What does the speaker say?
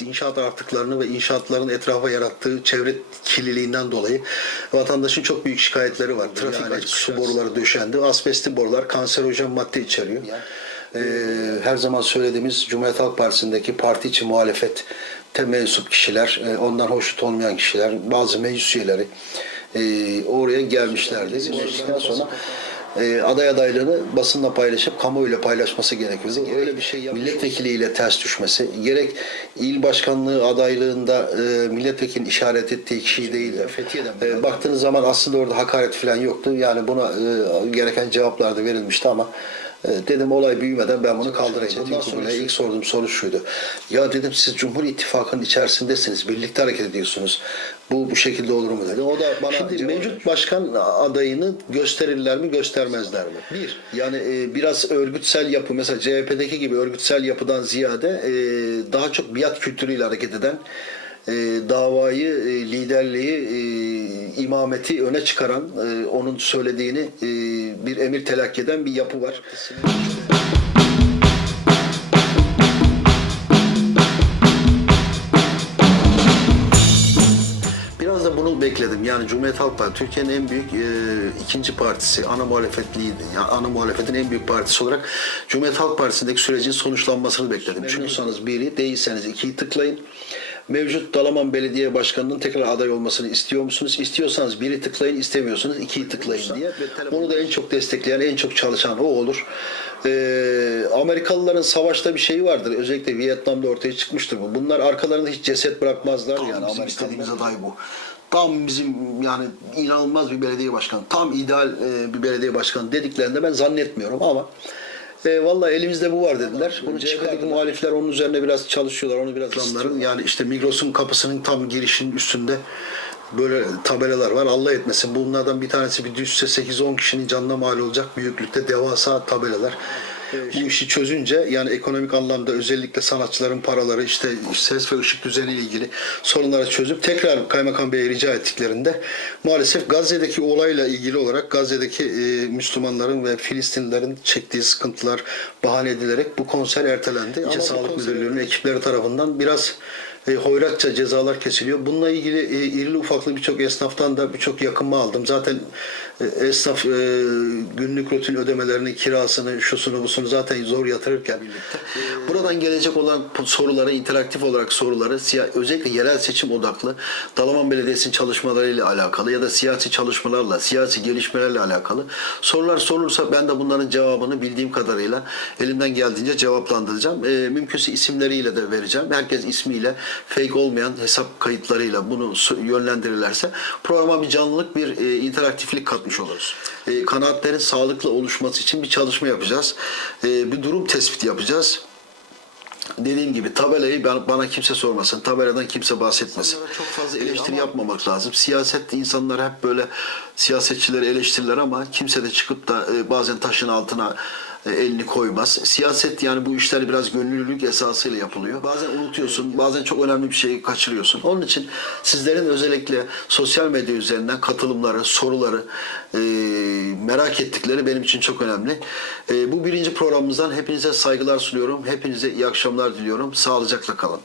inşaat artıklarını ve inşaatların etrafa yarattığı çevre kirliliğinden dolayı vatandaşın çok büyük şikayetleri var. Trafik yani su boruları döşendi. Asbestli borular kanserojen madde içeriyor. Yani. Ee, her zaman söylediğimiz Cumhuriyet Halk Partisi'ndeki parti içi muhalefet mensup kişiler, e, ondan hoşnut olmayan kişiler, bazı meclis üyeleri e, oraya gelmişlerdi. Meclisten sonra e, aday adaylığını basınla paylaşıp kamuoyuyla paylaşması gerekiyordu. Öyle bir şey milletvekiliyle ters düşmesi, gerek il başkanlığı adaylığında e, milletvekilinin işaret ettiği kişi değil de e, baktığınız zaman aslında orada hakaret falan yoktu. Yani buna e, gereken cevaplar da verilmişti ama Dedim olay büyümeden ben bunu kaldıracağım. Bundan sonra ilk sorduğum soru şuydu. Ya dedim siz Cumhur İttifakı'nın içerisindesiniz. Birlikte hareket ediyorsunuz. Bu bu şekilde olur mu dedi. O da bana Şimdi mevcut başkan adayını gösterirler mi göstermezler mi? Bir. Yani e, biraz örgütsel yapı mesela CHP'deki gibi örgütsel yapıdan ziyade e, daha çok biat kültürüyle hareket eden e, davayı, e, liderliği, e, imameti öne çıkaran, e, onun söylediğini e, bir emir telakki eden bir yapı var. Biraz da bunu bekledim. Yani Cumhuriyet Halk Partisi Türkiye'nin en büyük e, ikinci partisi, ana muhalefetliydi. Yani ana muhalefetin en büyük partisi olarak Cumhuriyet Halk Partisi'ndeki sürecin sonuçlanmasını bekledim. Çünkü biri, değilseniz ikiyi tıklayın. Mevcut Dalaman Belediye Başkanı'nın tekrar aday olmasını istiyor musunuz? İstiyorsanız biri tıklayın, istemiyorsanuz ikiyi tıklayın diye. Onu da en çok destekleyen, en çok çalışan o olur. Ee, Amerikalıların savaşta bir şeyi vardır. Özellikle Vietnam'da ortaya çıkmıştır bu. Bunlar arkalarında hiç ceset bırakmazlar. yani bizim istediğimiz aday bu. Tam bizim yani inanılmaz bir belediye başkanı, tam ideal e, bir belediye başkanı dediklerinde ben zannetmiyorum ama e, Valla elimizde bu var dediler. Bunu çıkardık muhalifler onun üzerine biraz çalışıyorlar. Onu biraz adamların yani işte Migros'un kapısının tam girişinin üstünde böyle tabelalar var. Allah etmesin bunlardan bir tanesi bir düşse 8-10 kişinin canına mal olacak büyüklükte devasa tabelalar. Bu işi çözünce yani ekonomik anlamda özellikle sanatçıların paraları işte ses ve ışık düzeni ile ilgili sorunları çözüp tekrar Kaymakam Bey'e rica ettiklerinde maalesef Gazze'deki olayla ilgili olarak Gazze'deki e, Müslümanların ve Filistinlilerin çektiği sıkıntılar bahane edilerek bu konser ertelendi. İlçe Sağlık Müdürlüğü'nün ekipleri tarafından biraz e, hoyratça cezalar kesiliyor. Bununla ilgili e, irili ufaklı birçok esnaftan da birçok yakınma aldım. Zaten e, esnaf e, günlük rutin ödemelerini, kirasını, şusunu, busunu zaten zor yatırırken birlikte. Buradan gelecek olan soruları, interaktif olarak soruları özellikle yerel seçim odaklı Dalaman Belediyesi'nin çalışmalarıyla alakalı ya da siyasi çalışmalarla, siyasi gelişmelerle alakalı sorular sorulursa ben de bunların cevabını bildiğim kadarıyla elimden geldiğince cevaplandıracağım. E, mümkünse isimleriyle de vereceğim. Herkes ismiyle fake olmayan hesap kayıtlarıyla bunu yönlendirirlerse programa bir canlılık, bir e, interaktiflik katmış oluruz. E, kanaatlerin sağlıklı oluşması için bir çalışma yapacağız. E, bir durum tespiti yapacağız. Dediğim gibi tabelayı ben, bana kimse sormasın. Tabeladan kimse bahsetmesin. Çok fazla eleştiri yapmamak lazım. Siyaset insanlar hep böyle siyasetçileri eleştirirler ama kimse de çıkıp da e, bazen taşın altına elini koymaz. Siyaset yani bu işler biraz gönüllülük esasıyla yapılıyor. Bazen unutuyorsun, bazen çok önemli bir şeyi kaçırıyorsun. Onun için sizlerin özellikle sosyal medya üzerinden katılımları, soruları e, merak ettikleri benim için çok önemli. E, bu birinci programımızdan hepinize saygılar sunuyorum. Hepinize iyi akşamlar diliyorum. Sağlıcakla kalın.